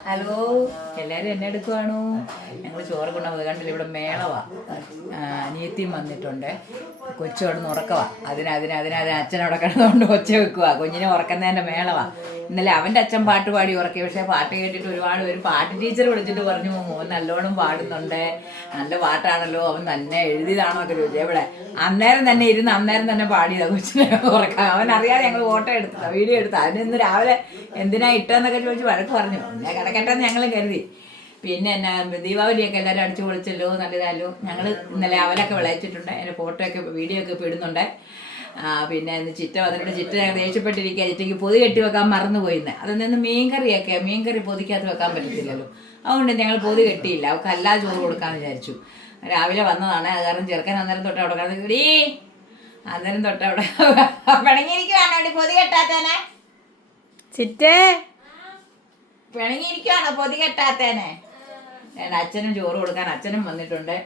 Hello എല്ലാവരും എന്നെ എടുക്കുവാണോ? ഞങ്ങൾ ചോറ് കൊണ്ടുപോയി കണ്ടില്ല ഇവിടെ മേളവാ. അനിയത്തിയും വന്നിട്ടുണ്ട്. കൊച്ചു അവിടെ നിന്ന് ഉറക്കവാ അതിന് അച്ഛൻ അവിടെ കിടന്നുകൊണ്ട് ഒച്ച വെക്കുക കുഞ്ഞിനെ ഉറക്കുന്നതിന്റെ മേളവാ. ഇന്നലെ അവന്റെ അച്ഛൻ പാട്ട് പാടി ഉറക്കി. പക്ഷേ പാട്ട് കേട്ടിട്ട് ഒരുപാട് ഒരു പാട്ട് ടീച്ചർ വിളിച്ചിട്ട് പറഞ്ഞു മോൻ നല്ലോണം പാടുന്നുണ്ട്. നല്ല പാട്ടാണല്ലോ. അവൻ തന്നെ എഴുതിയതാണോ ഒക്കെ ചോദിച്ചു. എവിടെ? അന്നേരം തന്നെ ഇരുന്ന് അന്നേരം തന്നെ പാടിയതാ കൊച്ചിനെ ഉറക്കാൻ. അവൻ അറിയാതെ ഞങ്ങൾ ഫോട്ടോ എടുത്തതാ വീഡിയോ എടുത്താ അതിന് ഇന്ന് രാവിലെ എന്തിനാ ഇട്ടെന്നൊക്കെ ചോദിച്ച് വഴക്ക് പറഞ്ഞു. കിടക്കട്ടെന്ന് ഞങ്ങൾ കരുതി. പിന്നെ എന്നാ ദീപാവലിയൊക്കെ എല്ലാവരും അടിച്ചു പൊളിച്ചല്ലോ നല്ലതല്ലോ ഞങ്ങൾ ഇന്നലെ അവലൊക്കെ വിളയിച്ചിട്ടുണ്ട് അതിന്റെ ഫോട്ടോ ഒക്കെ വീഡിയോ ഒക്കെ ഇടുന്നുണ്ട് പിന്നെ ചിറ്റ വന്നിട്ട് ചിറ്റ ഞങ്ങൾ ദേഷ്യപ്പെട്ടിരിക്കുക ചിറ്റയ്ക്ക് പൊതി കെട്ടി വെക്കാൻ മറന്നുപോയിന്ന്. അതൊന്നും മീൻകറിയൊക്കെ മീൻകറി പൊതിക്കകത്ത് വെക്കാൻ പറ്റത്തില്ലല്ലോ. അതുകൊണ്ട് ഞങ്ങൾ പൊതി കെട്ടിയില്ല. അവൾക്ക് അല്ലാ ചോറ് കൊടുക്കാമെന്ന് വിചാരിച്ചു. രാവിലെ വന്നതാണ്. അത് കാരണം ചെറുക്കൻ അന്നേരം തൊട്ട് അവിടെ കിടന്ന് ഇടീ അന്നേരം തൊട്ട് അവിടെ പിണങ്ങിയിരിക്കുവാണോ ഇവിടെ പൊതി കെട്ടാത്തേനെ? ചിറ്റേ? പിണങ്ങിയിരിക്കുവാണോ പൊതി കെട്ടാത്തേനെ? അച്ഛനും ചോറ് കൊടുക്കാൻ അച്ഛനും വന്നിട്ടുണ്ട്.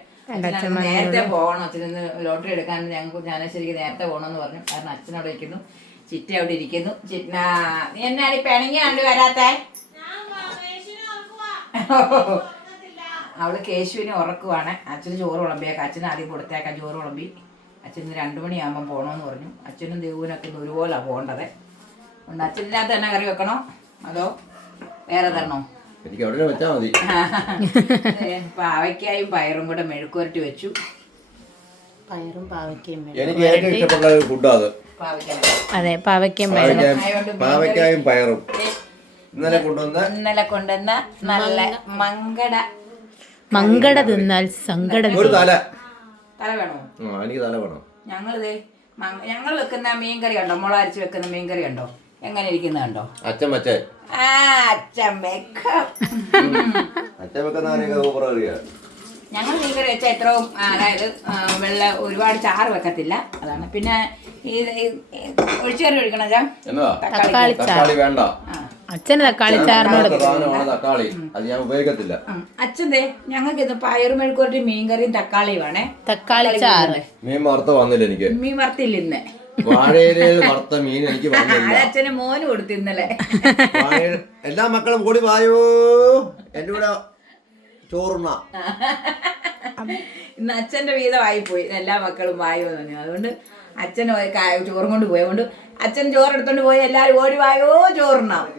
നേരത്തെ പോകണം അച്ഛൻ ഇന്ന് ലോട്ടറി എടുക്കാൻ ഞങ്ങൾക്ക് ഞാനശ്ശേരിക്ക് നേരത്തെ പോകണമെന്ന് പറഞ്ഞു. കാരണം അച്ഛൻ അവിടെ ഇരിക്കുന്നു. ചിറ്റ അവിടെ ഇരിക്കുന്നു. ചിറ്റ നീ എന്നാടി പിണങ്ങി കണ്ടു വരാത്തേ? അവൾ കേശുവിനെ ഉറക്കുവാണ്. അച്ഛന് ചോറ് വിളമ്പിയേക്കാം. അച്ഛന് ആദ്യം കൊടുത്തേക്കാം ചോറ് വിളമ്പി. അച്ഛന് രണ്ടു മണിയാകുമ്പോൾ പോകണമെന്ന് പറഞ്ഞു. അച്ഛനും ദേവുവിനൊക്കെ ഇന്ന് ഒരുപോലാണ് പോകേണ്ടത്. അതുകൊണ്ട് തന്നെ കറി വെക്കണോ? അതോ വേറെ തരണോ? എനിക്ക് അവിടെ വെച്ചാൽ മതി. പാവയ്ക്കായും പയറും കൂടെ മെഴുക്കുരട്ടി വെച്ചു. പയറും പാവയ്ക്കയും എനിക്ക് ഏറ്റവും ഇഷ്ടപ്പെട്ട ഒരു ഫുഡാ അത്. പാവയ്ക്ക അതെ പാവയ്ക്കയും പാവയ്ക്കായും പാവയ്ക്കായും പയറും. ഇന്നലെ കൊണ്ടുവന്ന ഇന്നലെ കൊണ്ടുവന്ന നല്ല മങ്കട. മങ്കട തിന്നാൽ സങ്കടം ഒരു തല. തല വേണോ? ആ എനിക്ക് തല വേണം. ഞങ്ങളിതേ ഞങ്ങൾ വെക്കുന്ന മീൻകറി കണ്ടോ? മുള അരച്ച് വെക്കുന്ന മീൻകറി കണ്ടോ? എങ്ങനെ ഇരിക്കുന്ന കണ്ടോ? അച്ഛൻ മച്ചേ ആ അച്ഛൻ വെക്കാം. അച്ഛൻ വെക്കുന്ന സൂപ്പർ കറിയാ ഞങ്ങൾ മീൻകറി വെച്ചാൽ എത്രയും അതായത് വെള്ള ഒരുപാട് ചാറ് വെക്കത്തില്ല. അതാണ്. പിന്നെ ഈ ഒഴിച്ചു കറി ഒഴിക്കണം തക്കാളി തക്കാളി വേണ്ട. അച്ഛന് തക്കാളി ചാറിനോട് തക്കാളി. അത് ഞാൻ ഉപയോഗിക്കത്തില്ല. അച്ഛന്റെ ഞങ്ങൾക്ക് ഇത് പയറ് മെഴുക്കുരട്ടി മീൻകറിയും തക്കാളിയുമാണേ. തക്കാളി ചാറ്. മീൻ വറുത്ത് വന്നില്ല എനിക്ക്. മീൻ വറുത്തില്ല ഇന്ന്. വറുത്ത മീൻ എനിക്ക് വന്നില്ല. അത് അച്ഛന് മോന് കൊടുത്തു ഇന്നലെ. വാഴ- എല്ലാ മക്കളും കൂടി വായോ? എന്റെ കൂടെ ചോറുണ്ണ. ഇന്ന് അച്ഛന്റെ വീതമായി പോയി എല്ലാ മക്കളും വായോ തന്നെ അതുകൊണ്ട് അച്ഛൻ ചോറും കൊണ്ട് പോയതുകൊണ്ട് അച്ഛൻ ചോറെടുത്തോണ്ട് പോയി. എല്ലാവരും ഓടി വായോ? ചോറുണ്ണാം.